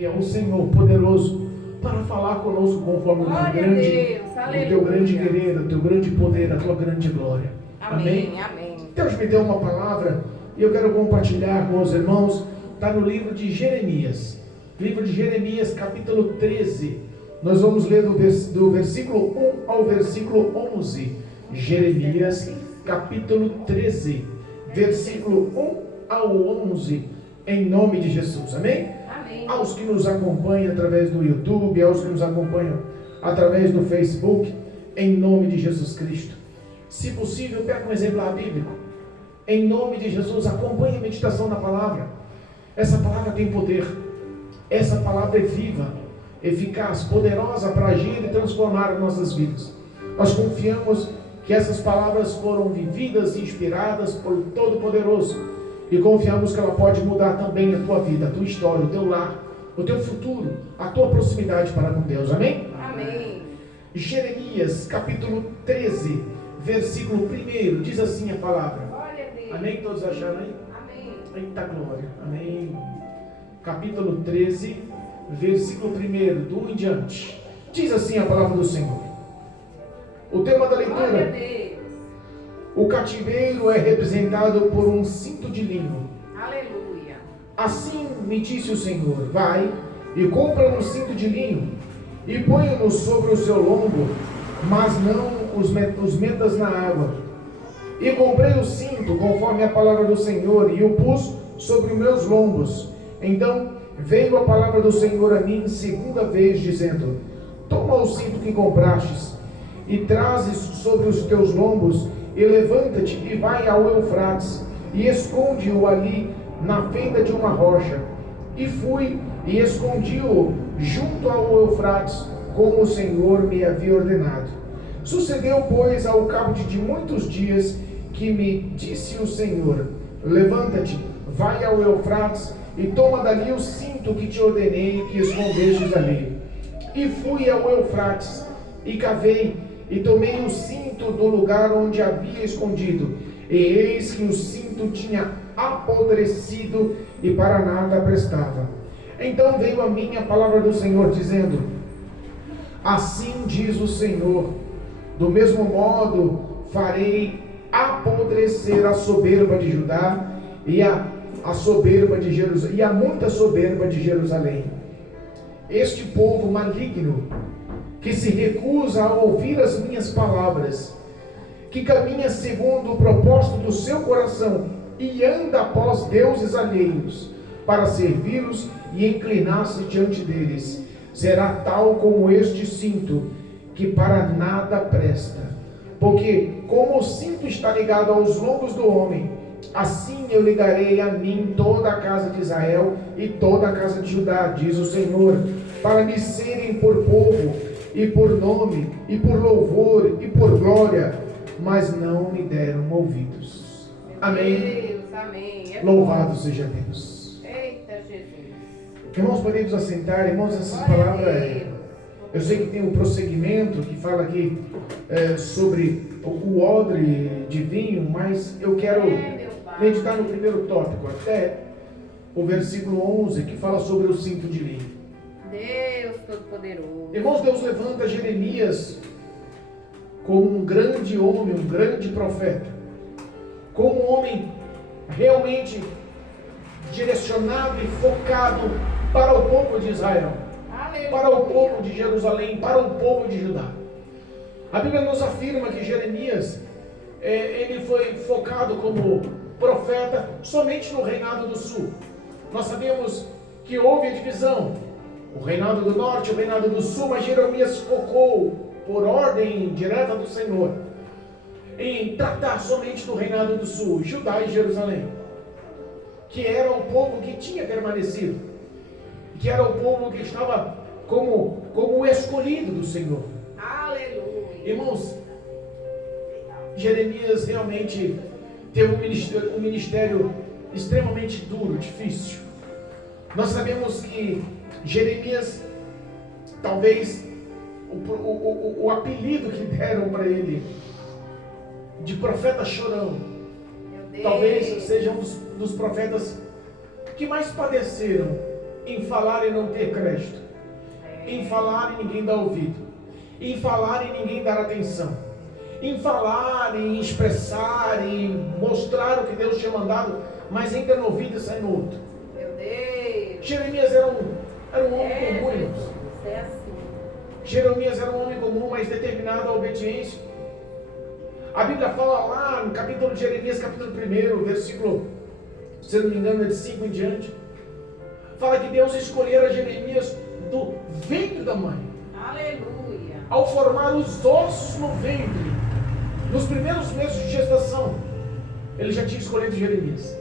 É o Senhor poderoso para falar conosco conforme o teu grande querer, o teu grande poder, a tua grande glória. Amém. Deus me deu uma palavra e eu quero compartilhar com os irmãos. Está no livro de Jeremias. Livro de Jeremias, capítulo 13. Nós vamos ler do versículo 1 ao versículo 11. Jeremias, capítulo 13, versículo 1 ao 11, em nome de Jesus. Amém? Aos que nos acompanham através do YouTube, aos que nos acompanham através do Facebook, em nome de Jesus Cristo. Se possível, pega um exemplar bíblico. Em nome de Jesus, acompanhe a meditação da palavra. Essa palavra tem poder. Essa palavra é viva, eficaz, poderosa para agir e transformar as nossas vidas. Nós confiamos que essas palavras foram vividas e inspiradas por Todo-Poderoso. E confiamos que ela pode mudar também a tua vida, a tua história, o teu lar, o teu futuro, a tua proximidade para com Deus. Amém? Amém. Jeremias, capítulo 13, versículo 1, diz assim a palavra. Glória a Deus. Amém? Todos acharam aí? Amém. Eita glória. Amém. Capítulo 13, versículo 1, do 1 em diante. Diz assim a palavra do Senhor. O tema da leitura. Glória a Deus. O cativeiro é representado por um cinto de linho. Aleluia. Assim me disse o Senhor: vai e compra um cinto de linho e põe-no sobre o seu lombo, mas não os metas na água. E comprei o cinto conforme a palavra do Senhor e o pus sobre os meus lombos. Então veio a palavra do Senhor a mim segunda vez, dizendo: toma o cinto que comprastes e trazes sobre os teus lombos, e levanta-te e vai ao Eufrates, e esconde-o ali na fenda de uma rocha. E fui e escondi-o junto ao Eufrates, como o Senhor me havia ordenado. Sucedeu, pois, ao cabo de muitos dias, que me disse o Senhor: levanta-te, vai ao Eufrates, e toma dali o cinto que te ordenei que escondestes ali. E fui ao Eufrates, e cavei, e tomei o cinto do lugar onde havia escondido, e eis que o cinto tinha apodrecido e para nada prestava. Então veio a mim a palavra do Senhor, dizendo: assim diz o Senhor, do mesmo modo farei apodrecer a soberba de Judá e a soberba de Jerusalém, e a muita soberba de Jerusalém. Este povo maligno, que se recusa a ouvir as minhas palavras, que caminha segundo o propósito do seu coração e anda após deuses alheios, para servi-los e inclinar-se diante deles, será tal como este cinto, que para nada presta. Porque como o cinto está ligado aos lombos do homem, assim eu ligarei a mim toda a casa de Israel e toda a casa de Judá, diz o Senhor, para me serem por povo, e por nome, e por louvor, e por glória, mas não me deram ouvidos. Amém. Deus, amém. Louvado seja Deus. Eita Jesus. Irmãos, podemos assentar. Irmãos, essas palavras, eu sei que tem um prosseguimento que fala aqui sobre o odre de vinho, mas eu quero meditar no primeiro tópico, até o versículo 11, que fala sobre o cinto de linho. Deus Todo-Poderoso. Irmãos, Deus levanta Jeremias como um grande homem, um grande profeta, como um homem realmente direcionado e focado para o povo de Israel, Aleluia. para o povo de Jerusalém, para o povo de Judá. A Bíblia nos afirma que Jeremias, ele foi focado como profeta somente no reinado do sul. Nós sabemos que houve a divisão, o reinado do norte, o reinado do sul, mas Jeremias focou, por ordem direta do Senhor, em tratar somente do reinado do sul, Judá e Jerusalém, que era o povo que tinha permanecido, que era o povo que estava como o escolhido do Senhor. Aleluia. Irmãos, Jeremias realmente teve um ministério extremamente duro, difícil. Nós sabemos que Jeremias, talvez o apelido que deram para ele de profeta chorão, talvez seja um dos profetas que mais padeceram em falar e não ter crédito, em falar e ninguém dar ouvido, em falar e ninguém dar atenção, em falar e expressar e mostrar o que Deus tinha mandado, mas entra no ouvido e sai no outro. Meu Deus. Jeremias era um homem comum, irmãos. É assim. Jeremias era um homem comum, mas determinado à obediência. A Bíblia fala lá no capítulo de Jeremias, capítulo 1, versículo, se não me engano, é de 5 em diante. Fala que Deus escolhera Jeremias do ventre da mãe. Aleluia. Ao formar os ossos no ventre, nos primeiros meses de gestação, ele já tinha escolhido Jeremias.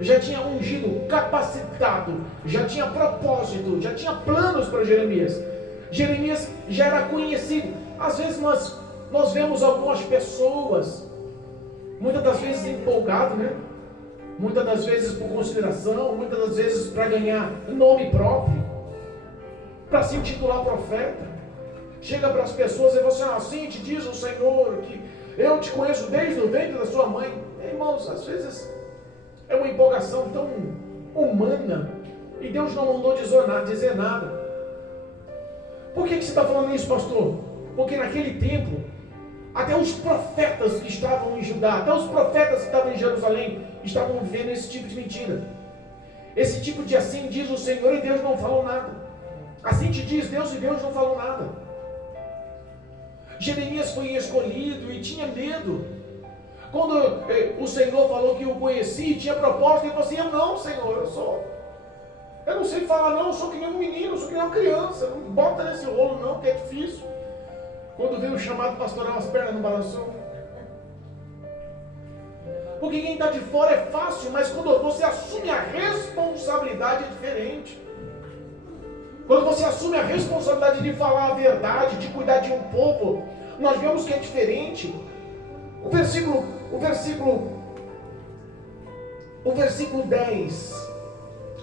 Já tinha ungido, capacitado, já tinha propósito, já tinha planos para Jeremias. Jeremias já era conhecido. Às vezes nós vemos algumas pessoas, muitas das vezes empolgado, né? Muitas das vezes por consideração, muitas das vezes para ganhar nome próprio, para se intitular profeta. Chega para as pessoas e você, assim te diz o Senhor, que eu te conheço desde o ventre da sua mãe. Irmãos, às vezes é uma empolgação tão humana, e Deus não mandou dizer nada. Por que você está falando isso, pastor? Porque naquele tempo, até os profetas que estavam em Judá, até os profetas que estavam em Jerusalém, estavam vivendo esse tipo de mentira. Esse tipo de assim diz o Senhor e Deus não falou nada. Assim te diz Deus e Deus não falou nada. Jeremias foi escolhido e tinha medo. Quando o Senhor falou que o conhecia e tinha propósito, ele falou assim: eu não, Senhor, eu não sei falar não, eu sou que nem um menino, eu sou que nem uma criança, não bota nesse rolo não, que é difícil. Quando veio o chamado pastoral, as pernas não balançou. Porque quem está de fora é fácil, mas quando você assume a responsabilidade é diferente. Quando você assume a responsabilidade de falar a verdade, de cuidar de um povo, nós vemos que é diferente. O versículo 10,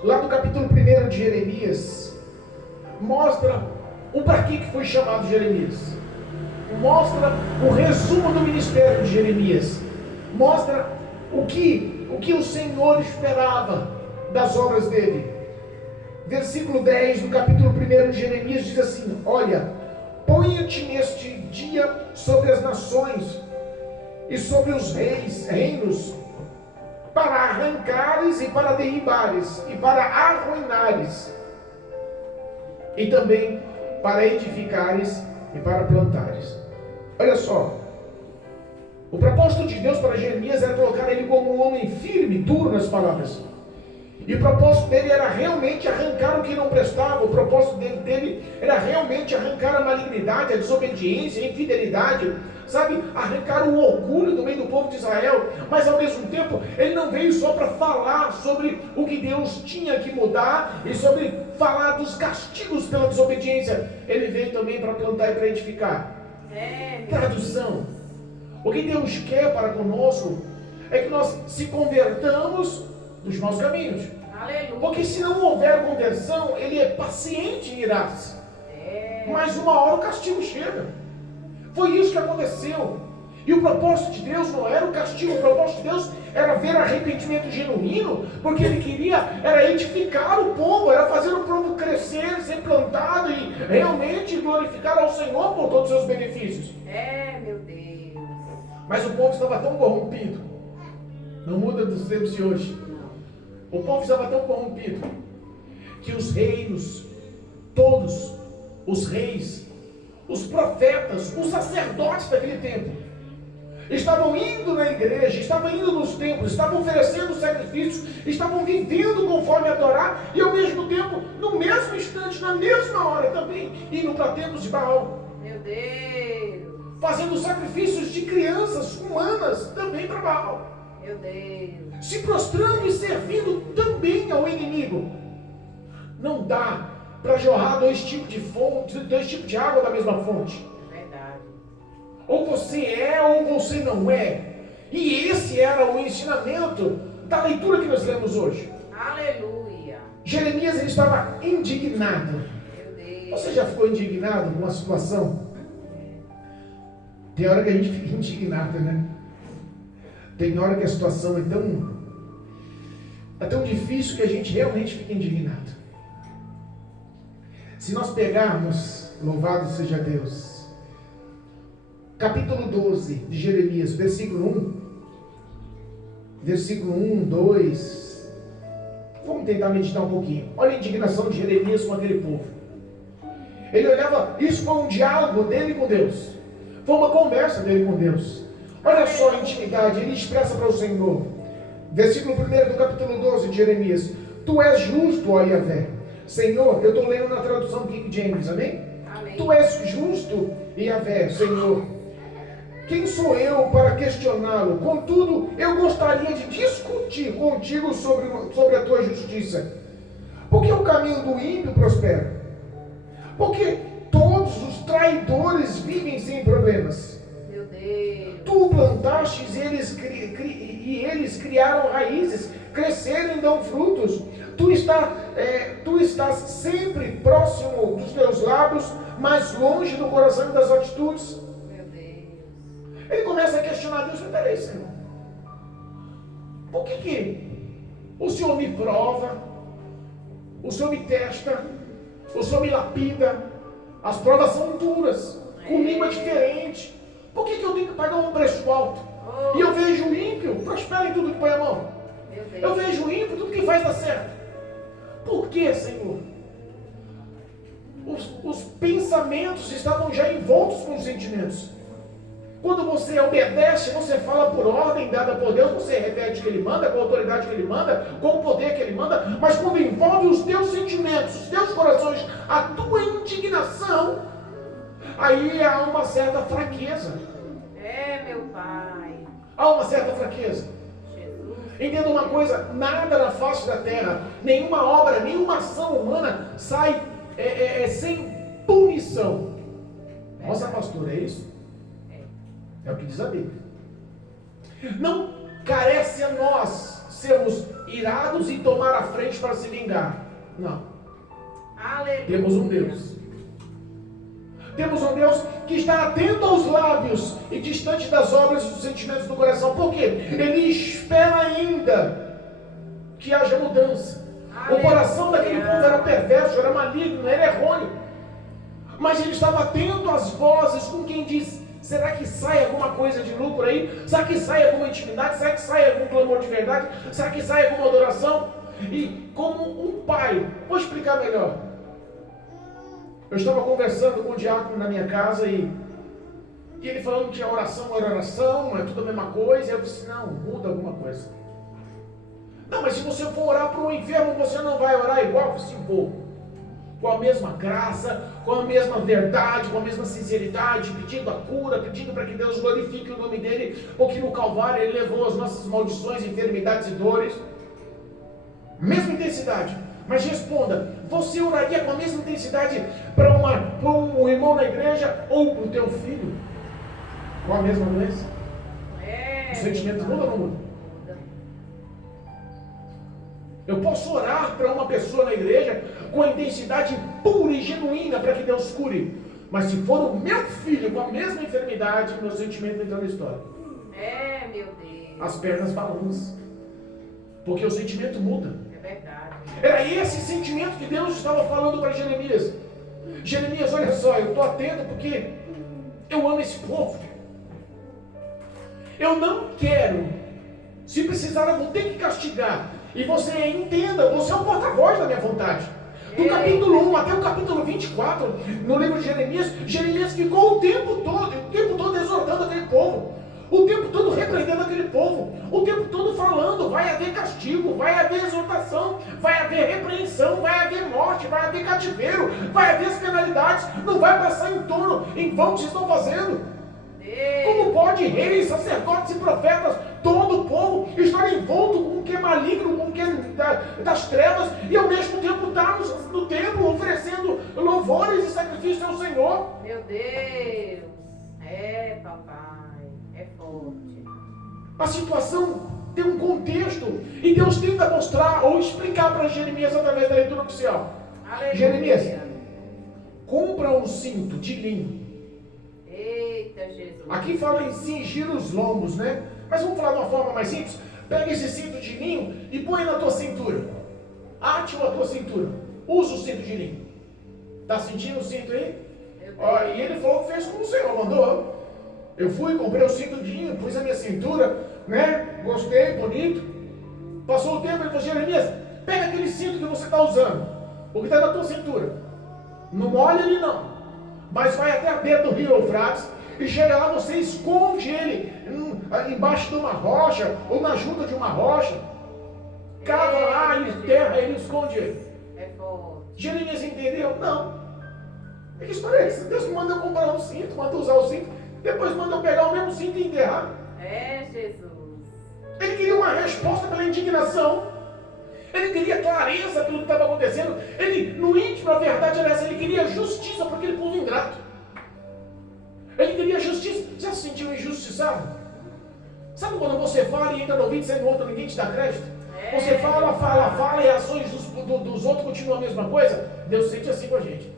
lá do capítulo 1 de Jeremias, mostra o para que foi chamado Jeremias. Mostra o resumo do ministério de Jeremias. Mostra o que o Senhor esperava das obras dele. Versículo 10 do capítulo 1 de Jeremias diz assim: olha, ponha-te neste dia sobre as nações e sobre os reinos, para arrancares e para derribares, e para arruinares, e também para edificares e para plantares. Olha só, o propósito de Deus para Jeremias era colocar ele como um homem firme, duro nas palavras. E o propósito dele era realmente arrancar o que não prestava. O propósito dele era realmente arrancar a malignidade, a desobediência, a infidelidade, sabe? Arrancar o orgulho do meio do povo de Israel. Mas ao mesmo tempo, ele não veio só para falar sobre o que Deus tinha que mudar e sobre falar dos castigos pela desobediência. Ele veio também para plantar e para edificar. Tradução: o que Deus quer para conosco é que nós se convertamos dos maus caminhos. Aleluia. Porque se não houver conversão, ele é paciente em irar-se. Mas uma hora o castigo chega. Foi isso que aconteceu. E o propósito de Deus não era o castigo, o propósito de Deus era ver arrependimento genuíno, porque ele queria era edificar o povo, era fazer o povo crescer, ser plantado e realmente glorificar ao Senhor por todos os seus benefícios. Meu Deus. Mas o povo estava tão corrompido, não muda dos tempos de hoje. O povo estava tão corrompido que os reinos, todos os reis, os profetas, os sacerdotes daquele tempo, estavam indo na igreja, estavam indo nos templos, estavam oferecendo sacrifícios, estavam vivendo conforme a Torá, e ao mesmo tempo, no mesmo instante, na mesma hora também, indo para templos de Baal. Meu Deus. Fazendo sacrifícios de crianças humanas também para Baal. Meu Deus. Se prostrando e servindo também ao inimigo. Não dá para jorrar dois tipos de água da mesma fonte. É verdade. Ou você é ou você não é. E esse era o ensinamento da leitura que nós lemos hoje. Aleluia. Jeremias, ele estava indignado. Meu Deus. Você já ficou indignado com uma situação? Tem hora que a gente fica indignado, né? Tem hora que a situação é tão difícil que a gente realmente fica indignado. Se nós pegarmos, louvado seja Deus, capítulo 12 de Jeremias, versículo 1, 2, vamos tentar meditar um pouquinho. Olha a indignação de Jeremias com aquele povo. Ele olhava, isso foi um diálogo dele com Deus, foi uma conversa dele com Deus. Olha só a intimidade, ele expressa para o Senhor, versículo 1 do capítulo 12 de Jeremias: Tu és justo, ó Yahvé. Senhor, eu estou lendo na tradução King James, amém? Amém. Tu és justo, Yahvé, Senhor. Quem sou eu para questioná-lo? Contudo, eu gostaria de discutir contigo sobre a tua justiça. Por que o caminho do ímpio prospera? Porque todos os traidores vivem sem problemas. Meu Deus. Tu plantastes e eles criaram raízes, cresceram e dão frutos. Tu estás sempre próximo dos teus lábios, mas longe do coração e das atitudes. Meu Deus. Ele começa a questionar Deus. Peraí, Senhor, por que o Senhor me prova, o Senhor me testa, o Senhor me lapida? As provas são duras, comigo é diferente. Por que eu tenho que pagar um preço alto? E eu vejo o ímpio prospera em tudo que põe a mão. Eu vejo o ímpio, tudo que faz dá certo. Por que, Senhor? Os pensamentos estavam já envoltos com os sentimentos. Quando você obedece, você fala por ordem dada por Deus, você repete o que Ele manda, com a autoridade que Ele manda, com o poder que Ele manda, mas quando envolve os teus sentimentos, os teus corações, a tua indignação, aí há uma certa fraqueza. É, meu Pai. Há uma certa fraqueza. Entenda uma coisa, nada na face da terra, nenhuma obra, nenhuma ação humana sai sem punição. Nossa, pastor, é isso? É o que diz a Bíblia. Não carece a nós sermos irados e tomar a frente para se vingar. Não. Aleluia. Temos um Deus. Temos um Deus que está atento aos lábios e distante das obras e dos sentimentos do coração. Por quê? Ele espera ainda que haja mudança. O coração daquele povo era perverso, era maligno, era errôneo. Mas ele estava atento às vozes com quem diz: será que sai alguma coisa de lucro aí? Será que sai alguma intimidade? Será que sai algum clamor de verdade? Será que sai alguma adoração? E como um pai, vou explicar melhor. Eu estava conversando com o diácono na minha casa e ele falando que a oração era oração, é tudo a mesma coisa. E eu disse: não, muda alguma coisa. Não, mas se você for orar para o enfermo, você não vai orar igual? Eu disse: vou. Com a mesma graça, com a mesma verdade, com a mesma sinceridade, pedindo a cura, pedindo para que Deus glorifique o nome dele, porque no Calvário ele levou as nossas maldições, enfermidades e dores. Mesma intensidade. Mas responda, você oraria com a mesma intensidade para um irmão na igreja ou para o teu filho? Com a mesma doença? O sentimento muda ou não muda? Eu posso orar para uma pessoa na igreja com a intensidade pura e genuína para que Deus cure. Mas se for o meu filho com a mesma enfermidade, meu sentimento entra na história. Meu Deus. As pernas balançam. Porque o sentimento muda. É verdade. Era esse sentimento que Deus estava falando para Jeremias. Jeremias, olha só, eu estou atento porque eu amo esse povo. Eu não quero, se precisar, eu vou ter que castigar. E você entenda, você é o porta-voz da minha vontade. Do capítulo 1 até o capítulo 24, no livro de Jeremias, Jeremias ficou o tempo todo exortando aquele povo. O tempo todo repreendendo aquele povo. O tempo todo falando, vai haver castigo, vai haver exortação, vai haver repreensão, vai haver morte, vai haver cativeiro, vai haver as penalidades. Não vai passar em torno, em vão que vocês estão fazendo. Como pode reis, sacerdotes e profetas, todo o povo estar envolto com o que é maligno, com o que é das trevas, e ao mesmo tempo estar no templo oferecendo louvores e sacrifícios ao Senhor? Meu Deus. Papai. É forte. A situação tem um contexto e Deus tenta mostrar ou explicar para Jeremias através da leitura oficial. Aleluia. Jeremias, compra um cinto de linho. Eita, Jesus. Aqui fala em cingir os lombos, né? Mas vamos falar de uma forma mais simples. Pega esse cinto de linho e põe na tua cintura. Ate a tua cintura. Usa o cinto de linho. Está sentindo o cinto aí? Meu Deus. Ó, e ele falou que fez como o Senhor mandou. Eu fui, comprei o cinto de linho, pus a minha cintura, né? Gostei, bonito. Passou o tempo, ele falou: Jeremias, pega aquele cinto que você está usando, o que está na tua cintura. Não molha ele não, mas vai até a beira do rio Eufrates e chega lá, você esconde ele embaixo de uma rocha ou na junta de uma rocha. Cava lá, ele enterra, ele esconde ele. É forte. Jeremias entendeu? Não. Que história é essa? Deus manda eu comprar um cinto, manda eu usar o cinto, depois manda eu pegar o mesmo cinto e enterrar. É, Jesus. Ele queria uma resposta pela indignação. Ele queria clareza pelo que estava acontecendo. Ele, no íntimo, a verdade era essa. Ele queria justiça para aquele povo ingrato. Ele queria justiça. Já se sentiu injustiçado? Sabe quando você fala e entra no ouvido e sai no outro, ninguém te dá crédito? Você fala e ações dos outros continuam a mesma coisa? Deus sente assim com a gente.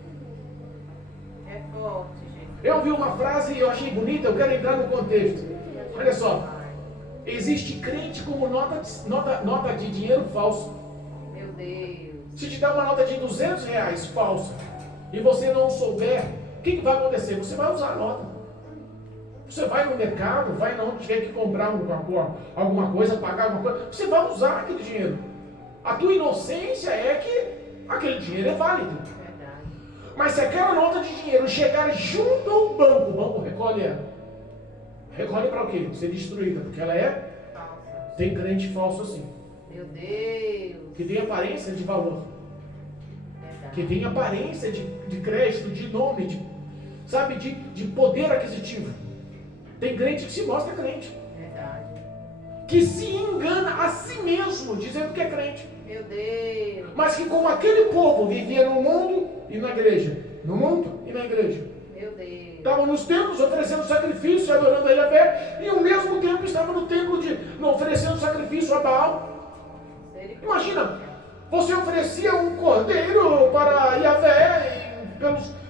É forte, gente. Eu vi uma frase e eu achei bonita, eu quero entrar no contexto. Olha só. Existe crente como nota de dinheiro falso. Meu Deus. Se te dá uma nota de R$200 falsa e você não souber, o que vai acontecer? Você vai usar a nota. Você vai no mercado, vai não tiver que comprar alguma coisa, pagar alguma coisa, você vai usar aquele dinheiro. A tua inocência é que aquele dinheiro é válido. Verdade. Mas se aquela nota de dinheiro chegar junto ao banco, o banco recolhe ela. Recolhe para o quê? Ser destruída, porque ela é. Falsa. Tem crente falso assim, Meu Deus. que tem aparência de valor, Verdade. que tem aparência de crédito, de nome, de poder aquisitivo. Tem crente que se mostra crente, Verdade. que se engana a si mesmo, dizendo que é crente, Meu Deus. mas que como aquele povo vivia no mundo e na igreja, no mundo e na igreja, Meu Deus. estavam nos templos oferecendo sacrifício, adorando a Yahvé, e ao mesmo tempo estavam no templo oferecendo sacrifício a Baal. Imagina, você oferecia um cordeiro para Yahvé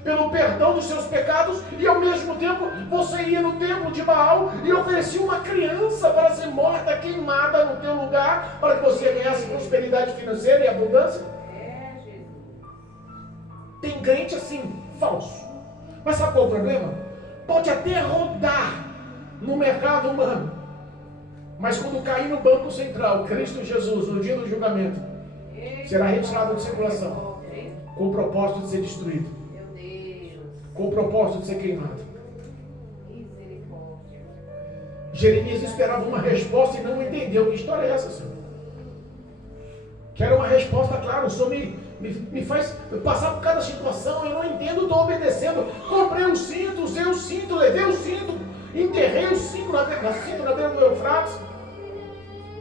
pelo perdão dos seus pecados, e ao mesmo tempo você ia no templo de Baal e oferecia uma criança para ser morta, queimada no teu lugar, para que você ganhasse prosperidade financeira e abundância. É, Jesus. Tem crente assim, falso. Mas sabe qual é o problema? Pode até rodar no mercado humano, mas quando cair no banco central, Cristo Jesus, no dia do julgamento, será retirado de circulação, com o propósito de ser destruído, Meu Deus. com o propósito de ser queimado. Misericórdia. Jeremias esperava uma resposta e não entendeu. Que história é essa, Senhor? Quero uma resposta clara. O Senhor me faz passar por cada situação. Eu não entendo, estou obedecendo. Comprei o cinto, usei o cinto, levei o cinto, enterrei o cinto na beira do Eufrates.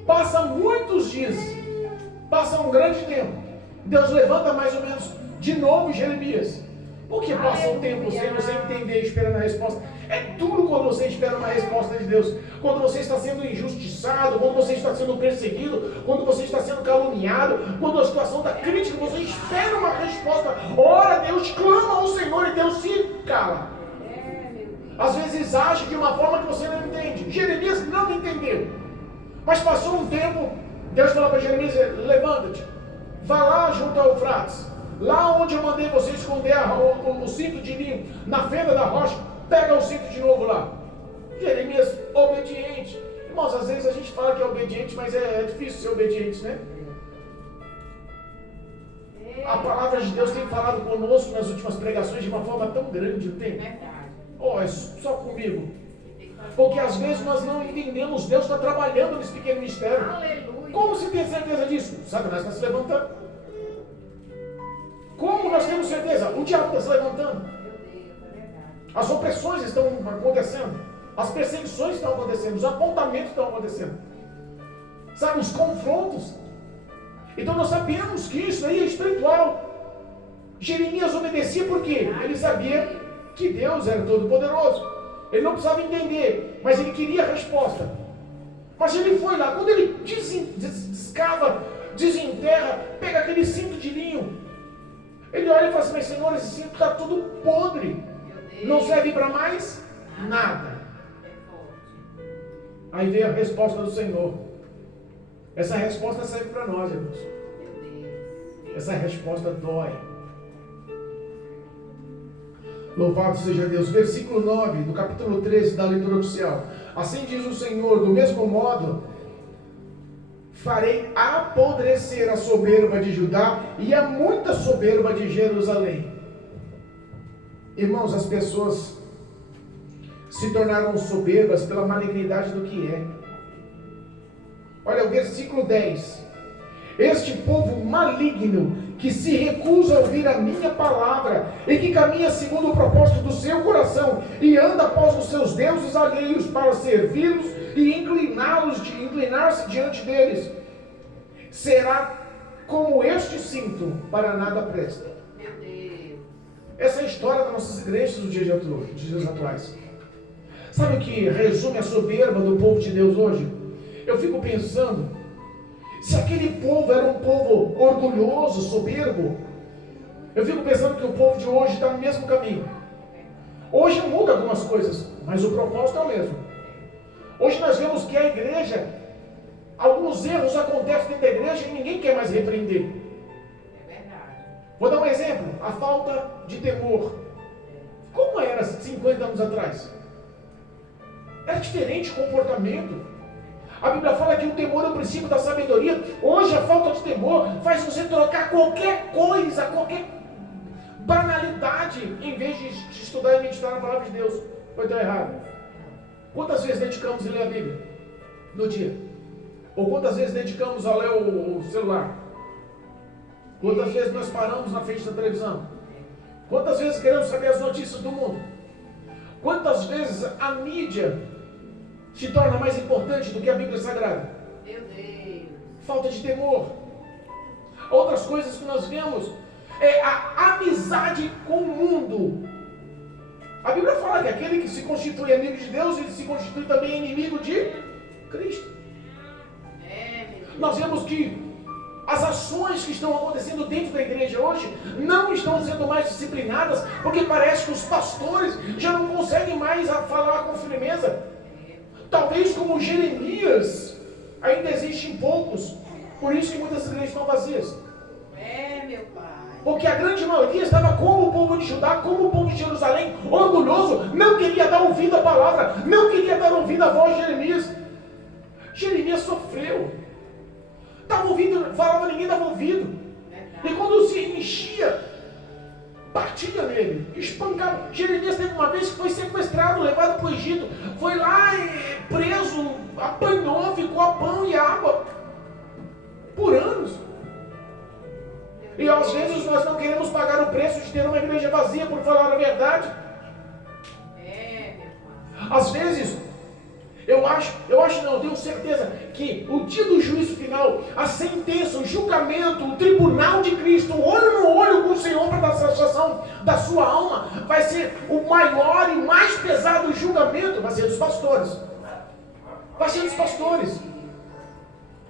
Passa muitos dias, passa um grande tempo. Deus levanta mais ou menos de novo Jeremias. Por que passa um tempo sem você entender, esperando a resposta? É duro quando você espera uma resposta de Deus. Quando você está sendo injustiçado, quando você está sendo perseguido, quando você está sendo caluniado, quando a situação está crítica, você espera uma resposta. Ora, Deus clama ao Senhor e Deus se cala. Às vezes age de uma forma que você não entende. Jeremias não entendeu. Mas passou um tempo, Deus falou para Jeremias: levanta-te, vá lá junto ao Eufrates, lá onde eu mandei você esconder o cinto de linho, na fenda da rocha, pega o cinto de novo lá. Jeremias, obediente. Irmãos, às vezes a gente fala que é obediente, mas é difícil ser obediente, né? A palavra de Deus tem falado conosco nas últimas pregações de uma forma tão grande, não tem? Verdade. Oh, é só comigo. Porque às vezes nós não entendemos, Deus está trabalhando nesse pequeno mistério. Aleluia. Como se tem certeza disso? Satanás está se levantando. Como nós temos certeza? O diabo está se levantando. Meu Deus, é verdade. As opressões estão acontecendo. As perseguições estão acontecendo. Os apontamentos estão acontecendo. Sabe, os confrontos. Então nós sabemos que isso aí é espiritual. Jeremias obedecia porque ele sabia que Deus era todo-poderoso. Ele não precisava entender, mas ele queria a resposta. Mas ele foi lá, quando ele descava, desenterra, pega aquele cinto de linho, ele olha e fala assim: mas Senhor, esse cinto está tudo podre, não serve para mais nada. Aí veio a resposta do Senhor. Essa resposta serve para nós, irmãos. Essa resposta dói. Louvado seja Deus. Versículo 9 do capítulo 13 da leitura oficial. Assim diz o Senhor: do mesmo modo farei apodrecer a soberba de Judá e a muita soberba de Jerusalém. Irmãos, as pessoas se tornaram soberbas pela malignidade do que é. Olha o versículo 10. Este povo maligno, que se recusa a ouvir a minha palavra, e que caminha segundo o propósito do seu coração, e anda após os seus deuses alheios para servi-los e inclinar-se diante deles, será como este cinto, para nada presta. Meu Deus. Essa é a história das nossas igrejas dos dias atuais. Sabe o que resume a soberba do povo de Deus hoje? Eu fico pensando, se aquele povo era um povo orgulhoso, soberbo, eu fico pensando que o povo de hoje está no mesmo caminho. Hoje muda algumas coisas, mas o propósito é o mesmo. Hoje nós vemos que a igreja, alguns erros acontecem dentro da igreja e ninguém quer mais repreender. É verdade. Vou dar um exemplo: a falta de temor. Como era 50 anos atrás? Era diferente o comportamento. A Bíblia fala que o temor é o princípio da sabedoria. Hoje a falta de temor faz você trocar qualquer coisa, qualquer banalidade, em vez de estudar e meditar na palavra de Deus. Ou então errado? Quantas vezes dedicamos a ler a Bíblia no dia? Ou quantas vezes dedicamos a ler o celular? Quantas vezes nós paramos na frente da televisão? Quantas vezes queremos saber as notícias do mundo? Quantas vezes a mídia se torna mais importante do que a Bíblia Sagrada? Meu Deus. Falta de temor. Outras coisas que nós vemos é a amizade com o mundo. A Bíblia fala que aquele que se constitui amigo de Deus, ele se constitui também inimigo de Cristo. Nós vemos que as ações que estão acontecendo dentro da igreja hoje não estão sendo mais disciplinadas, porque parece que os pastores já não conseguem mais falar com firmeza. Talvez como Jeremias, ainda existem poucos, por isso que muitas igrejas estão vazias. Meu pai. Porque a grande maioria estava como o povo de Judá, como o povo de Jerusalém, orgulhoso, não queria dar ouvido à palavra, não queria dar ouvido à voz de Jeremias. Jeremias sofreu. Estava ouvindo, falava, ninguém dava ouvido. E quando se enchia, batia nele, espancava. Jeremias teve uma vez que foi sequestrado, levado para o Egito, foi lá preso, apanhou, ficou a pão e água por anos. E às vezes nós não queremos pagar o preço de ter uma igreja vazia por falar a verdade. Às vezes, eu tenho certeza que o dia do juízo final, a sentença, o julgamento, o tribunal de Cristo, olho no olho com o Senhor para dar satisfação da sua alma, vai ser o maior e mais pesado julgamento, vai ser dos pastores. Vai ser dos pastores.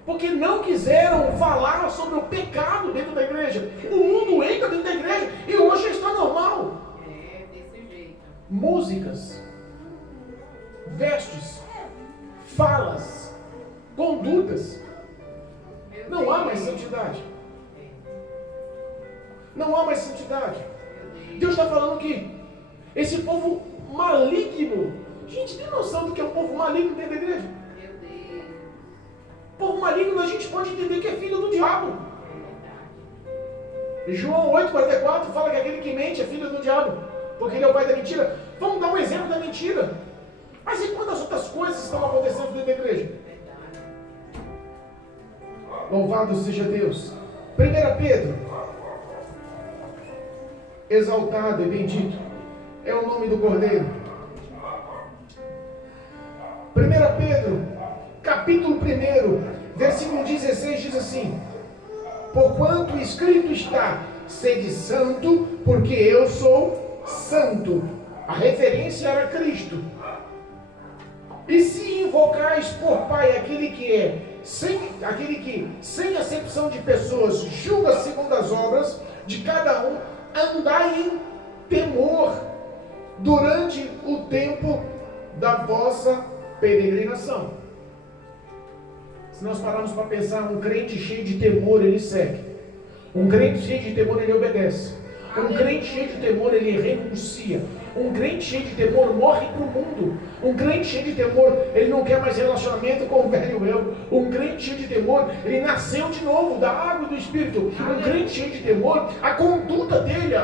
Porque não quiseram falar sobre o pecado dentro da igreja. O mundo entra dentro da igreja e hoje está normal. Desse jeito. Músicas, vestes, falas, condutas. Não há mais santidade. Não há mais santidade. Deus está falando que esse povo maligno. Gente, tem noção do que é um povo maligno dentro da igreja? Povo maligno, a gente pode entender que é filho do diabo. João 8,44 fala que aquele que mente é filho do diabo, porque ele é o pai da mentira. Vamos dar um exemplo da mentira. Mas e quantas outras coisas estão acontecendo dentro da igreja? Louvado seja Deus. 1 Pedro, exaltado e bendito é o nome do Cordeiro. 1 Pedro, capítulo 1, versículo 16 diz assim: porquanto escrito está, sede santo, porque eu sou santo. A referência era Cristo. E se invocais por Pai aquele que sem acepção de pessoas julga segundo as obras de cada um, andai em temor durante o tempo da vossa peregrinação. Se nós pararmos para pensar, um crente cheio de temor, ele segue. Um crente cheio de temor, ele obedece. Um crente cheio de temor, ele renuncia. Um crente cheio de temor morre para o mundo. Um crente cheio de temor, ele não quer mais relacionamento com o velho eu. Um crente cheio de temor, ele nasceu de novo da água e do Espírito. Um crente cheio de temor, a conduta dele,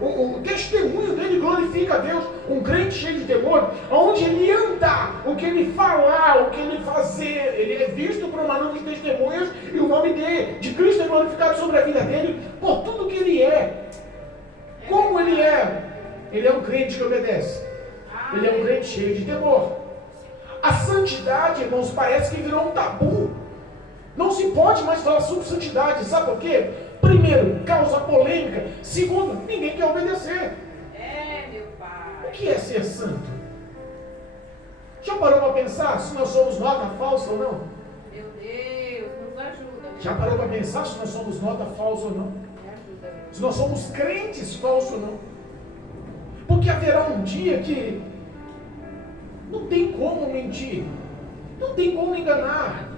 o testemunho dele glorifica a Deus. Um crente cheio de temor, onde ele andar, o que ele falar, o que ele fazer, ele é visto por uma nuvem de testemunhas e o nome de Cristo é glorificado sobre a vida dele por tudo que ele é. Como ele é? Ele é um crente que obedece. Ele é um crente cheio de temor. A santidade, irmãos, parece que virou um tabu. Não se pode mais falar sobre santidade. Sabe por quê? Primeiro, causa polêmica. Segundo, ninguém quer obedecer. Meu pai. O que é ser santo? Já parou para pensar se nós somos nota falsa ou não? Meu Deus, nos ajuda. Já parou para pensar se nós somos nota falsa ou não? Me ajuda. Se nós somos crentes falsos ou não? Porque haverá um dia que não tem como mentir, não tem como enganar.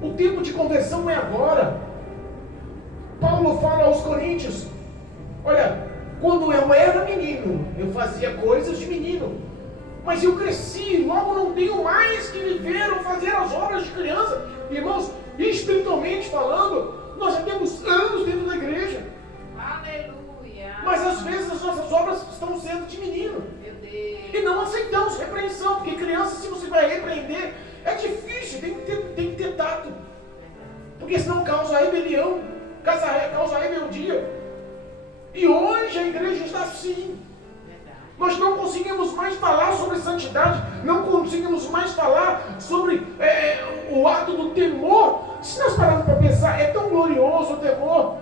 O tempo de conversão é agora. Paulo fala aos Coríntios: olha, quando eu era menino, eu fazia coisas de menino, mas eu cresci, logo não tenho mais que viver ou fazer as obras de criança. Irmãos, espiritualmente falando, nós já temos anos dentro da igreja. Aleluia. Mas às vezes as nossas obras estão sendo de menino. Meu Deus. E não aceitamos repreensão, porque criança, se você vai repreender, é difícil, tem que ter tato. Porque senão causa rebelião, causa rebeldia. E hoje a igreja está assim. Nós não conseguimos mais falar sobre santidade, não conseguimos mais falar sobre o ato do temor. Se nós pararmos para pensar, é tão glorioso o temor.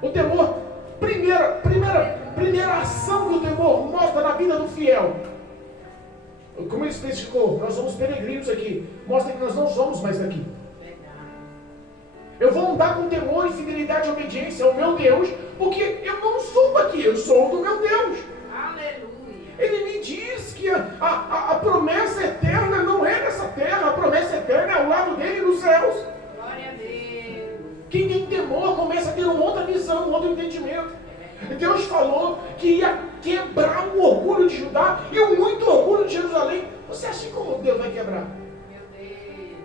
O temor, primeira ação que o temor mostra na vida do fiel. Como ele especificou, nós somos peregrinos aqui. Mostra que nós não somos mais daqui. Eu vou andar com temor e fidelidade e obediência ao meu Deus, porque eu não sou daqui, eu sou do meu Deus. Aleluia. Ele me diz que a promessa eterna não é nessa terra, a promessa eterna é ao lado dele nos céus. Glória a Deus. Quem tem temor começa a ter uma outra visão, um outro entendimento. E Deus falou que ia quebrar o orgulho de Judá e o muito orgulho de Jerusalém. Você acha como Deus vai quebrar? Meu Deus.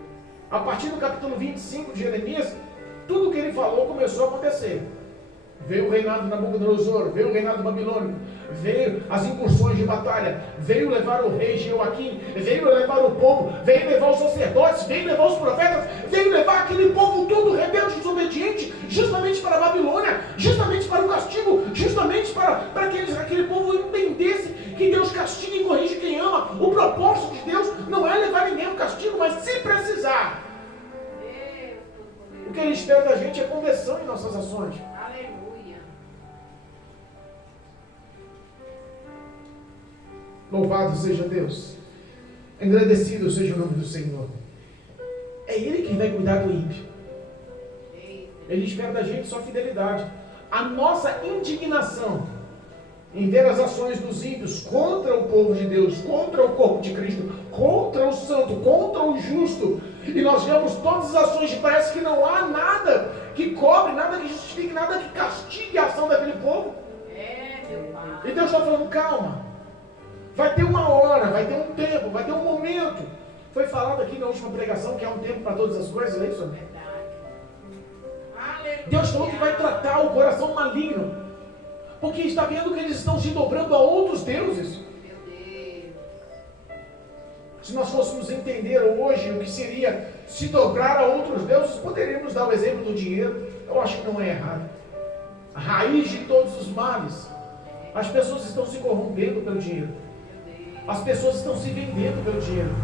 A partir do capítulo 25 de Jeremias, tudo que ele falou começou a acontecer. Veio o reinado de Nabucodonosor, veio o reinado babilônico, veio as incursões de batalha, veio levar o rei Jeoaquim, veio levar o povo, veio levar os sacerdotes, veio levar os profetas, veio levar aquele povo todo rebelde, desobediente, justamente para a Babilônia, justamente para o castigo, justamente para que aquele povo entendesse que Deus castiga e corrige quem ama. O propósito de Deus não é levar ninguém ao castigo, mas se precisar. O que Ele espera da gente é conversão em nossas ações. Aleluia. Louvado seja Deus. Engrandecido seja o nome do Senhor. É Ele quem vai cuidar do ímpio. Ele espera da gente só fidelidade. A nossa indignação em ver as ações dos ímpios contra o povo de Deus, contra o corpo de Cristo, contra o santo, contra o justo, e nós vemos todas as ações e parece que não há nada que cobre, nada que justifique, nada que castigue a ação daquele povo. Meu pai. E Deus está falando: calma, vai ter uma hora, vai ter um tempo, vai ter um momento. Foi falado aqui na última pregação que há um tempo para todas as coisas, é isso? Verdade. Aleluia. Deus falou que vai tratar o coração maligno, porque está vendo que eles estão se dobrando a outros deuses. Meu Deus. Se nós fôssemos entender hoje o que seria se dobrar a outros deuses, poderíamos dar o exemplo do dinheiro. Eu acho que não é errado. A raiz de todos os males. As pessoas estão se corrompendo pelo dinheiro. As pessoas estão se vendendo pelo dinheiro.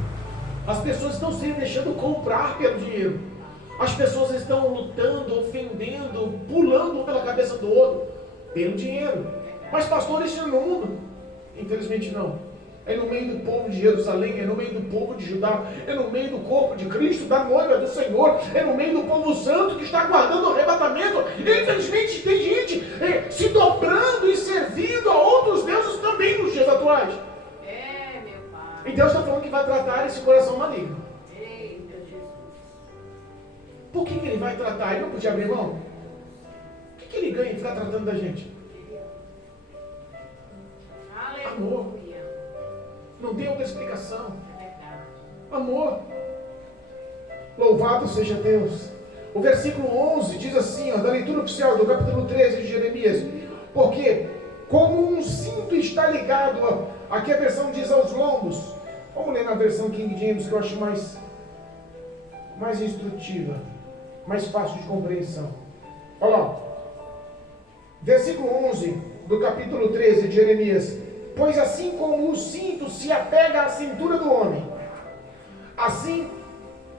As pessoas estão se deixando comprar pelo dinheiro. As pessoas estão lutando, ofendendo, pulando um pela cabeça do outro pelo dinheiro. Mas pastor, isso é no mundo? Infelizmente não. É no meio do povo de Jerusalém, é no meio do povo de Judá, é no meio do corpo de Cristo, da noiva do Senhor, é no meio do povo santo que está aguardando o arrebatamento. Infelizmente tem gente se dobrando e servindo a outros deuses também nos dias atuais. Meu pai. E Deus está falando que vai tratar esse coração maligno. Eita, Jesus. Por que Ele vai tratar? Ele não podia abrir mão? O que Ele ganha em ficar tratando da gente? Não tem outra explicação. É verdade. Amor. Louvado seja Deus. O versículo 11 diz assim, ó, da leitura oficial do capítulo 13 de Jeremias: porque como um cinto está ligado, ó, aqui a versão diz aos lombos. Vamos ler na versão King James, que eu acho mais instrutiva, mais fácil de compreensão. Olha lá, versículo 11 do capítulo 13 de Jeremias: pois assim como o cinto se apega à cintura do homem, assim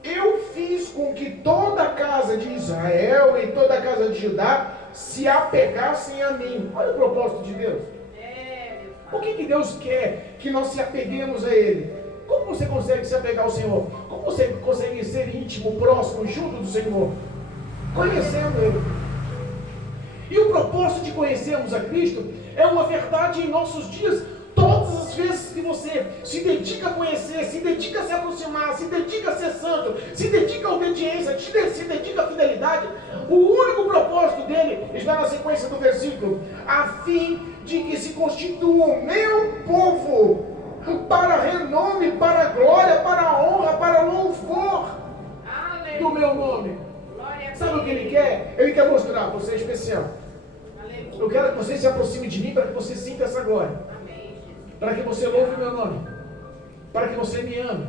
eu fiz com que toda a casa de Israel e toda a casa de Judá se apegassem a mim. Olha o propósito de Deus. Por que Deus quer que nós se apeguemos a Ele? Como você consegue se apegar ao Senhor? Como você consegue ser íntimo, próximo, junto do Senhor? Conhecendo Ele. E o propósito de conhecermos a Cristo é uma verdade em nossos dias. Todas as vezes que você se dedica a conhecer, se dedica a se aproximar, se dedica a ser santo, se dedica à obediência, se dedica à fidelidade, o único propósito dele está na sequência do versículo: a fim de que se constitua o meu povo para renome, para glória, para honra, para louvor do meu nome. Sabe o que ele quer? Ele quer mostrar: você é especial. Eu quero que você se aproxime de mim para que você sinta essa glória. Para que você louve o meu nome, para que você me ame,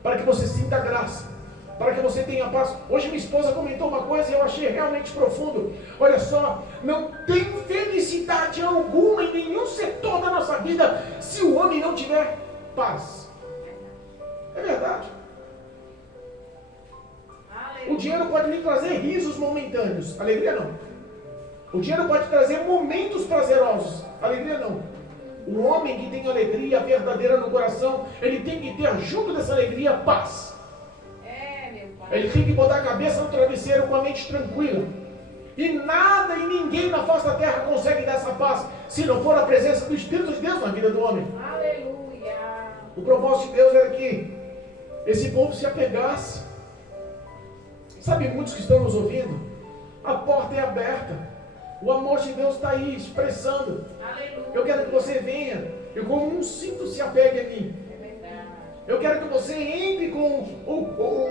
para que você sinta graça, para que você tenha paz. Hoje minha esposa comentou uma coisa e eu achei realmente profundo. Olha só, não tem felicidade alguma em nenhum setor da nossa vida se o homem não tiver paz. É verdade. O dinheiro pode lhe trazer risos momentâneos, alegria não. O dinheiro pode trazer momentos prazerosos, alegria não. O homem que tem alegria verdadeira no coração, ele tem que ter junto dessa alegria paz. Ele tem que botar a cabeça no travesseiro com a mente tranquila. E nada e ninguém na face da terra consegue dar essa paz se não for a presença do Espírito de Deus na vida do homem. Aleluia. O propósito de Deus era que esse povo se apegasse. Sabe, muitos que estão nos ouvindo, a porta é aberta. O amor de Deus está aí expressando. Aleluia. Eu quero que você venha e como um cinto se apegue a mim. É verdade. Eu quero que você entre com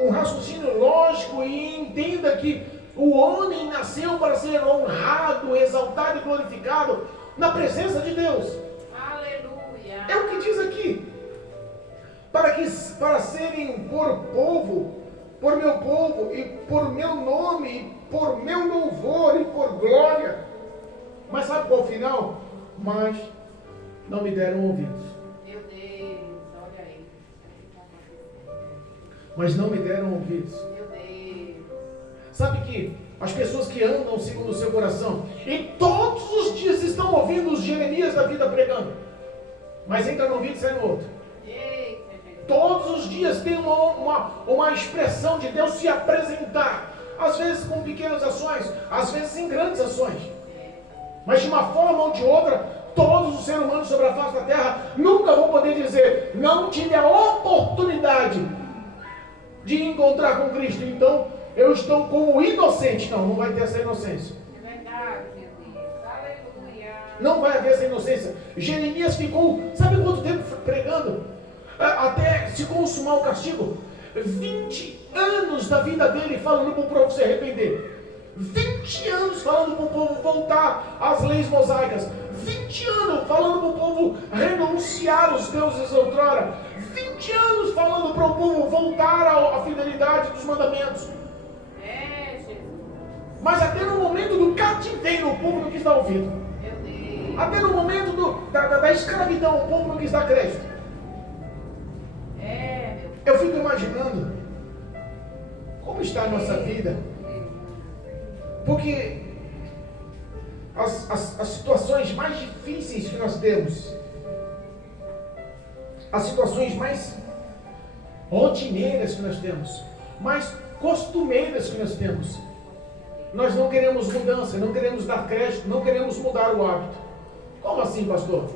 um raciocínio lógico e entenda que o homem nasceu para ser honrado, exaltado e glorificado na presença de Deus. Aleluia. É o que diz aqui. Para serem por povo, por meu povo e por meu nome, e por meu louvor e por glória. Mas sabe qual é o final? Mas não me deram ouvidos. Meu Deus, olha aí. Mas não me deram ouvidos. Meu Deus. Sabe que as pessoas que andam segundo o seu coração e todos os dias estão ouvindo os Jeremias da vida pregando, mas entra no ouvido e sai no outro. Eita, Jesus. Todos os dias tem uma expressão de Deus se apresentar. Às vezes com pequenas ações, às vezes em grandes ações. Mas de uma forma ou de outra, todos os seres humanos sobre a face da terra nunca vão poder dizer: não tive a oportunidade de encontrar com Cristo, então eu estou como inocente. Não vai ter essa inocência. É verdade, meu Deus. Aleluia. Não vai haver essa inocência. Jeremias ficou, sabe quanto tempo pregando? Até se consumar o castigo. 20 anos da vida dele falando para o povo se arrepender. 20 anos falando para o povo voltar às leis mosaicas. 20 anos falando para o povo renunciar aos deuses outrora. 20 anos falando para o povo voltar à fidelidade dos mandamentos. É, Jesus. Mas até no momento do cativeiro o povo não quis dar ouvido. Meu Deus. Até no momento da escravidão o povo não quis dar crédito. É, meu Deus. Eu fico imaginando como está a nossa vida. Porque as situações mais difíceis que nós temos, as situações mais rotineiras que nós temos, mais costumeiras que nós temos, nós não queremos mudança, não queremos dar crédito, não queremos mudar o hábito. Como assim, pastor?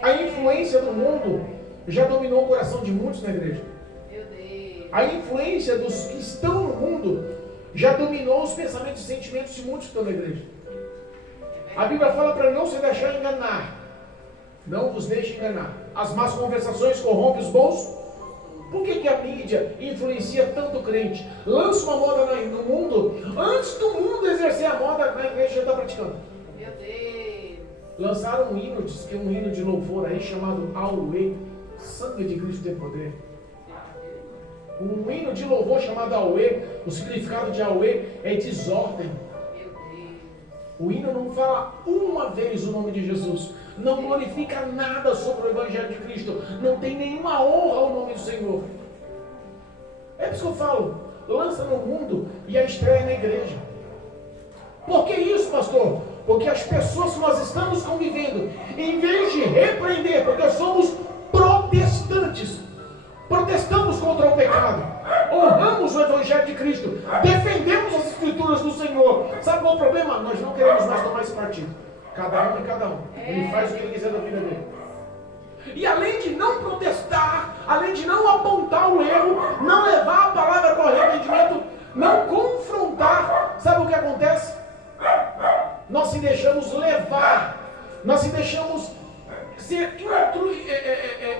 A influência do mundo já dominou o coração de muitos na igreja. Meu Deus. A influência dos que estão no mundo já dominou os pensamentos e sentimentos de muitos que estão na igreja. A Bíblia fala para não se deixar enganar. Não vos deixe enganar. As más conversações corrompem os bons. Por que a mídia influencia tanto o crente? Lança uma moda no mundo, antes do mundo exercer a moda, na igreja já está praticando. Meu Deus. Lançaram um hino, diz que é um hino de louvor aí, chamado Auê, sangue de Cristo tem poder. Um hino de louvor chamado Auê, o significado de Auê é desordem. Meu Deus. O hino não fala uma vez o nome de Jesus, não glorifica nada sobre o Evangelho de Cristo, não tem nenhuma honra ao nome do Senhor. É por isso que eu falo, lança no mundo e a estreia na igreja. Por que isso, pastor? Porque as pessoas que nós estamos convivendo, em vez de repreender, porque somos protestantes, protestamos contra o pecado, honramos o Evangelho de Cristo, defendemos as Escrituras do Senhor. Sabe qual é o problema? Nós não queremos mais tomar esse partido. Cada um é cada um. Ele faz o que ele quiser da vida dele. E além de não protestar, além de não apontar o erro, não levar a palavra para o arrependimento, não confrontar, sabe o que acontece? Nós se deixamos levar, nós se deixamos ser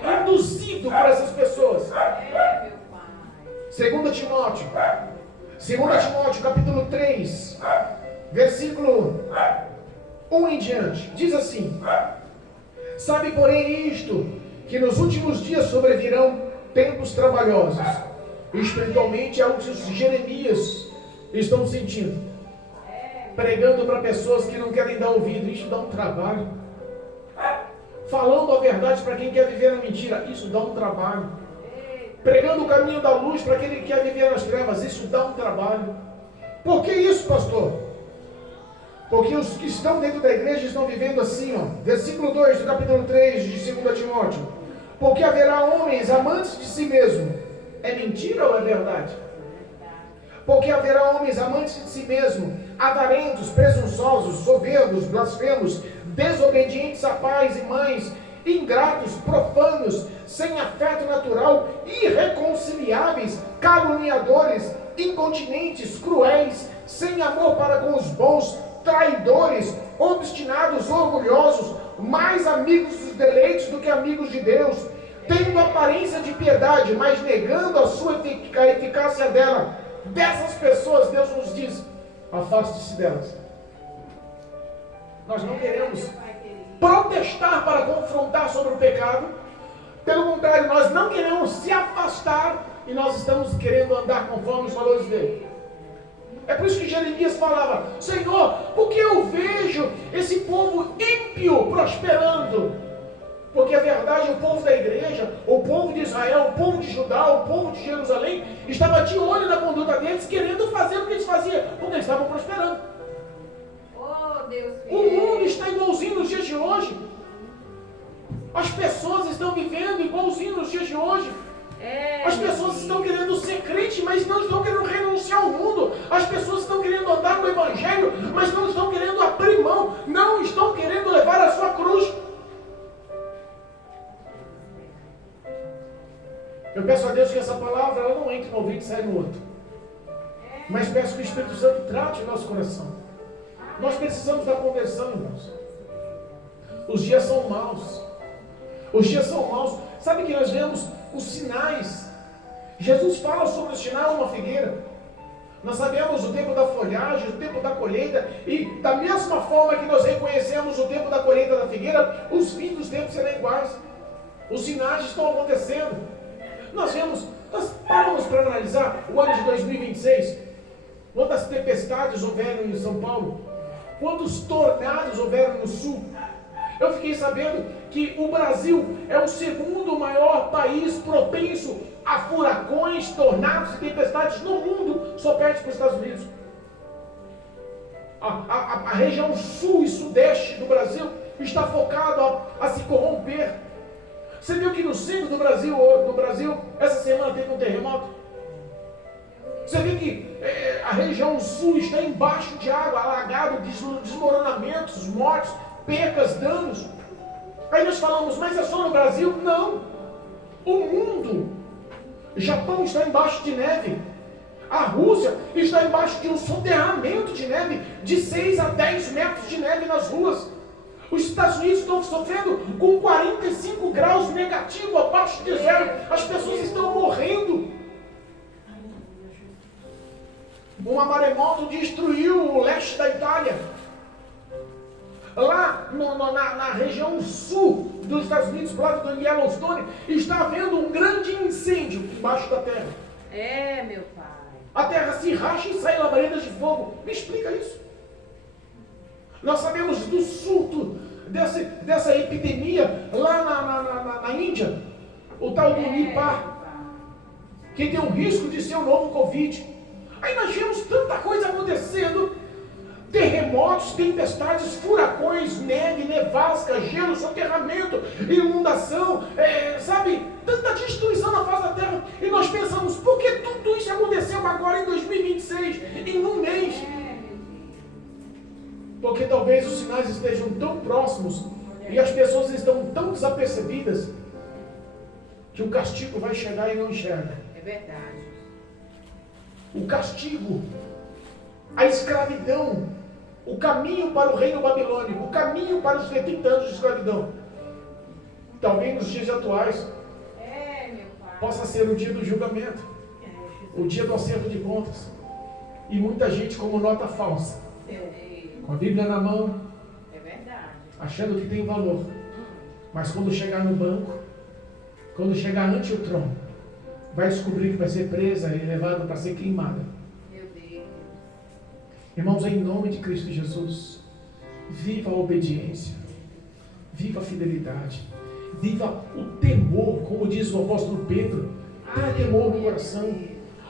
induzido por essas pessoas. É, meu pai. 2 Timóteo capítulo 3, versículo 1 em diante, diz assim: sabe, porém, isto, que nos últimos dias sobrevirão tempos trabalhosos. Espiritualmente é o que os Jeremias estão sentindo, pregando para pessoas que não querem dar ouvido. Isso dá um trabalho. Falando a verdade para quem quer viver na mentira, isso dá um trabalho. Pregando o caminho da luz para quem quer viver nas trevas, isso dá um trabalho. Por que isso, pastor? Porque os que estão dentro da igreja estão vivendo assim, ó. Versículo 2 do capítulo 3 de 2 Timóteo. Porque haverá homens amantes de si mesmo. É mentira ou é verdade? Porque haverá homens amantes de si mesmo, avarentos, presunçosos, soberbos, blasfemos, desobedientes a pais e mães, ingratos, profanos, sem afeto natural, irreconciliáveis, caluniadores, incontinentes, cruéis, sem amor para com os bons, traidores, obstinados, orgulhosos, mais amigos dos deleites do que amigos de Deus, tendo aparência de piedade, mas negando a sua eficácia dela. Dessas pessoas, Deus nos diz: afaste-se delas. Nós não queremos protestar para confrontar sobre o pecado. Pelo contrário, nós não queremos se afastar e nós estamos querendo andar conforme os valores dele. É por isso que Jeremias falava: Senhor, por que eu vejo esse povo ímpio prosperando? Porque a verdade, o povo da igreja, o povo de Israel, o povo de Judá, o povo de Jerusalém, estava de olho na conduta deles, querendo fazer o que eles faziam, porque eles estavam prosperando. Oh, Deus. O mundo está igualzinho nos dias de hoje. As pessoas estão vivendo igualzinho nos dias de hoje. As pessoas estão querendo ser crente, mas não estão querendo renunciar ao mundo. As pessoas estão querendo andar no Evangelho, mas não estão querendo abrir mão, não estão querendo levar a sua cruz. Eu peço a Deus que essa palavra ela não entre no ouvido e saia no outro. Mas peço que o Espírito Santo trate o nosso coração. Nós precisamos da conversão, irmãos. Os dias são maus. Os dias são maus. Sabe que nós vemos os sinais? Jesus fala sobre o sinal de uma figueira. Nós sabemos o tempo da folhagem, o tempo da colheita. E da mesma forma que nós reconhecemos o tempo da colheita da figueira, os fins dos tempos serão iguais. Os sinais estão acontecendo. Nós paramos para analisar o ano de 2026. Quantas tempestades houveram em São Paulo? Quantos tornados houveram no sul? Eu fiquei sabendo que o Brasil é o segundo maior país propenso a furacões, tornados e tempestades no mundo, só perde para os Estados Unidos. A região sul e sudeste do Brasil está focado a se corromper. Você viu que no centro do Brasil, essa semana teve um terremoto? Você viu que a região sul está embaixo de água, alagado, desmoronamentos, mortes, percas, danos. Aí nós falamos, mas é só no Brasil? Não. O mundo. O Japão está embaixo de neve. A Rússia está embaixo de um soterramento de neve de 6 a 10 metros de neve nas ruas. Os Estados Unidos estão sofrendo com 45 graus negativo, abaixo de zero. As pessoas estão morrendo. Uma maremoto destruiu o leste da Itália. Lá na região sul dos Estados Unidos, do lado do Yellowstone, está havendo um grande incêndio embaixo da terra. Meu pai. A terra se racha e sai labaredas de fogo. Me explica isso. Nós sabemos do surto dessa epidemia lá na Índia, o tal do Nipah, que tem o risco de ser o novo Covid. Aí nós vemos tanta coisa acontecendo, terremotos, tempestades, furacões, neve, nevasca, gelo, soterramento, inundação, sabe, tanta destruição na face da terra, e nós pensamos, por que tudo isso aconteceu agora em 2026, em um mês? Porque talvez os sinais estejam tão próximos, e as pessoas estão tão desapercebidas, que o castigo vai chegar e não enxerga. É verdade. O castigo, a escravidão, o caminho para o reino babilônico, o caminho para os 70 anos de escravidão. Talvez nos dias atuais Meu pai. possa ser o dia do julgamento, o dia do acerto de contas. E muita gente como nota falsa, com a Bíblia na mão, É verdade. achando que tem valor. Mas quando chegar no banco, quando chegar ante o trono, vai descobrir que vai ser presa e levada para ser queimada. Meu Deus. Irmãos, em nome de Cristo Jesus, viva a obediência, viva a fidelidade, viva o temor, como diz o apóstolo Pedro. Tenha temor no coração,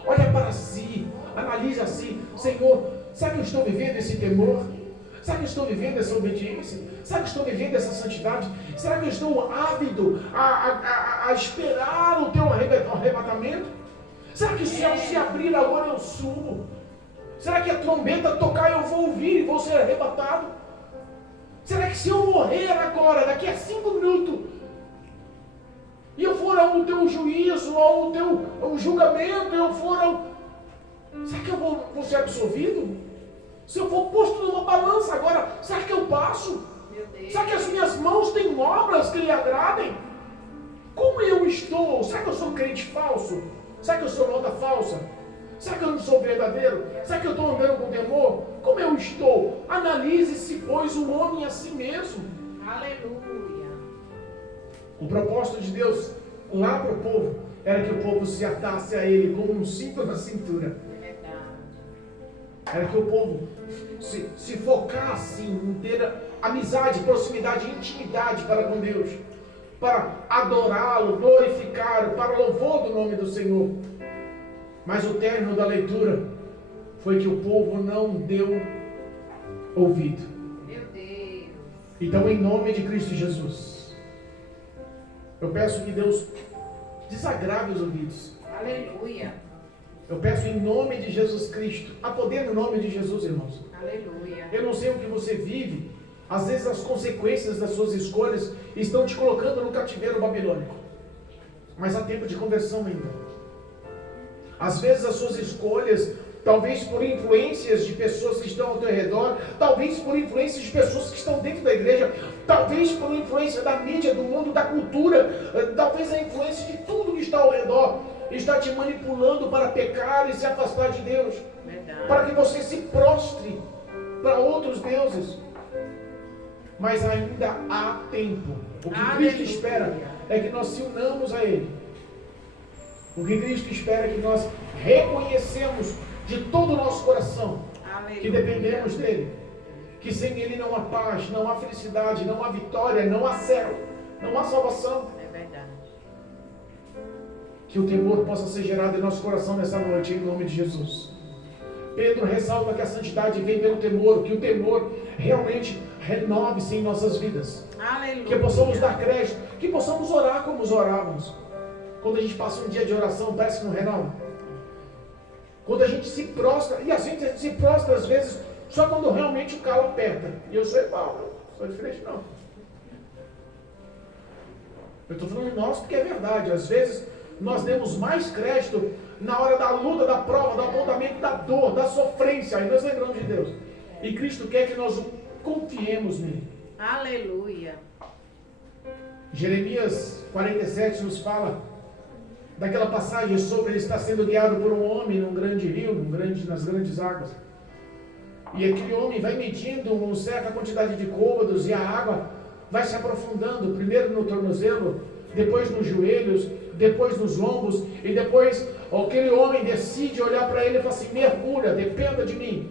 olha para si, analise a si. Senhor, será que eu estou vivendo esse temor? Será que eu estou vivendo essa obediência? Será que eu estou vivendo essa santidade? Será que eu estou ávido a esperar o teu arrebatamento? Será que o céu se abrir agora eu subo? Será que a trombeta tocar eu vou ouvir e vou ser arrebatado? Será que se eu morrer agora, daqui a 5 minutos, e eu for ao teu juízo, ao teu julgamento, será que eu vou ser absolvido? Se eu for posto numa balança agora, será que eu passo? Meu Deus. Será que as minhas mãos têm obras que lhe agradem? Como eu estou? Será que eu sou crente falso? Será que eu sou nota falsa? Será que eu não sou verdadeiro? Será que eu estou andando com temor? Como eu estou? Analise-se, pois, o homem a si mesmo. Aleluia. O propósito de Deus lá para o povo era que o povo se atasse a Ele como um cinto na cintura. É verdade. Era que o povo se focasse em ter amizade, proximidade, intimidade para com Deus, para adorá-lo, glorificá-lo, para louvor do nome do Senhor. Mas o término da leitura foi que o povo não deu ouvido. Meu Deus. Então, em nome de Cristo Jesus, eu peço que Deus desagrave os ouvidos. Aleluia. Eu peço em nome de Jesus Cristo, há poder no nome de Jesus, irmãos. Aleluia. Eu não sei o que você vive, às vezes as consequências das suas escolhas estão te colocando no cativeiro babilônico, mas há tempo de conversão ainda. Às vezes as suas escolhas, talvez por influências de pessoas que estão ao teu redor, talvez por influências de pessoas que estão dentro da igreja, talvez por influência da mídia, do mundo, da cultura, talvez a influência de tudo que está ao redor, está te manipulando para pecar e se afastar de Deus. Verdade. Para que você se prostre para outros deuses. Mas ainda há tempo. O que Cristo espera é que nós se unamos a Ele. O que Cristo espera é que nós reconhecemos de todo o nosso coração que dependemos dEle. Que sem Ele não há paz, não há felicidade, não há vitória, não há céu, não há salvação. É verdade. Que o temor possa ser gerado em nosso coração nessa noite, em nome de Jesus. Pedro ressalta que a santidade vem pelo temor, que o temor realmente renove-se em nossas vidas. Aleluia. Que possamos dar crédito, que possamos orar como os orávamos. Quando a gente passa um dia de oração, parece que não renova. Quando a gente se prostra, e a gente se prostra às vezes só quando realmente o calo aperta. E eu sou igual, não sou diferente não. Eu estou falando nós porque é verdade. Às vezes nós demos mais crédito na hora da luta, da prova, do apontamento, da dor, da sofrência. Aí nós lembramos de Deus. E Cristo quer que nós confiemos nele. Aleluia. Jeremias 47 nos fala daquela passagem sobre ele estar sendo guiado por um homem num grande rio, nas grandes águas. E aquele homem vai medindo uma certa quantidade de côvados e a água vai se aprofundando, primeiro no tornozelo, depois nos joelhos, depois nos lombos, e depois aquele homem decide olhar para ele e fala assim: mergulha, dependa de mim.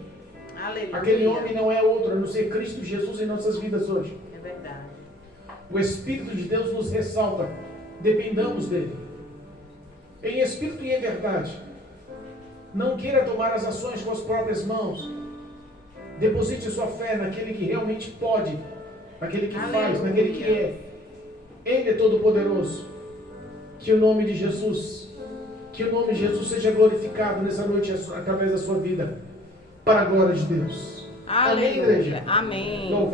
Aleluia. Aquele homem não é outro a não ser Cristo Jesus em nossas vidas hoje. É verdade. O Espírito de Deus nos ressalta, dependamos dele, em espírito e em verdade. Não queira tomar as ações com as próprias mãos. Deposite sua fé naquele que realmente pode, naquele que faz, naquele que é. Ele é todo poderoso. Que o nome de Jesus seja glorificado nessa noite através da sua vida, para a glória de Deus. Aleluia. Amém, igreja? Amém. Louvado